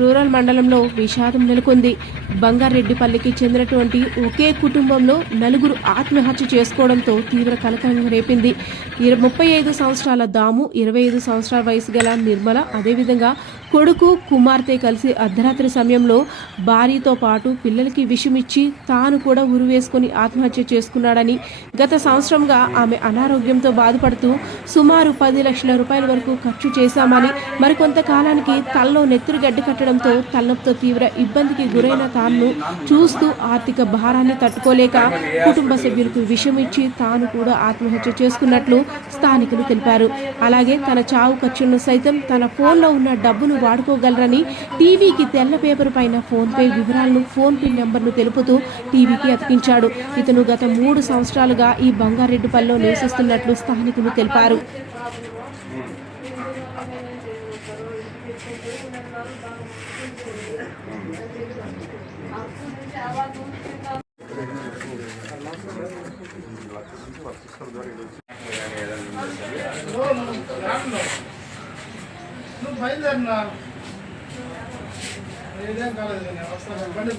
Rural మండలంలో విషాదం నెలకొంది. బంగారెడ్డిపల్లికి చెందినటువంటి ఒకే కుటుంబంలో నలుగురు ఆత్మహత్య చేసుకోవడంతో తీవ్ర కలకలం రేపింది. 35 సంవత్సరాల దాము, 25 సంవత్సరాల వయసు గల నిర్మల, అదేవిధంగా కొడుకు కుమార్తె కలిసి అర్ధరాత్రి సమయంలో భార్యతో పాటు పిల్లలకి విషమిచ్చి తాను కూడా ఉరివేసుకుని ఆత్మహత్య చేసుకున్నాడని, గత సంవత్సరంగా ఆమె అనారోగ్యంతో బాధపడుతూ సుమారు 10 లక్షల రూపాయల వరకు ఖర్చు చేశామని, మరికొంతకాలానికి తలలో నెత్తురు గడ్డ కట్టడంతో తలనొప్పితో తీవ్ర ఇబ్బందికి గురైన తాను చూస్తూ ఆర్థిక భారాన్ని తట్టుకోలేక కుటుంబ సభ్యులకు విషమిచ్చి తాను కూడా ఆత్మహత్య చేసుకున్నట్లు స్థానికులు తెలిపారు. అలాగే తన చావు ఖర్చులను సైతం తన ఫోన్లో ఉన్న డబ్బును వాడుకోగలరని టీవీకి తెల్ల పేపర్ పైన ఫోన్పే వివరాలను, ఫోన్ పిన్ నెంబర్ను తెలుపుతూ టీవీకి అతికించాడు. ఇతను గత 3 సంవత్సరాలుగా ఈ బంగారెడ్డిపల్లిలో నివసిస్తున్నట్లు స్థానికులు తెలిపారు. నువ్వు బయలుదేరినా ఏదేం కాలేదు, వస్తాను బండి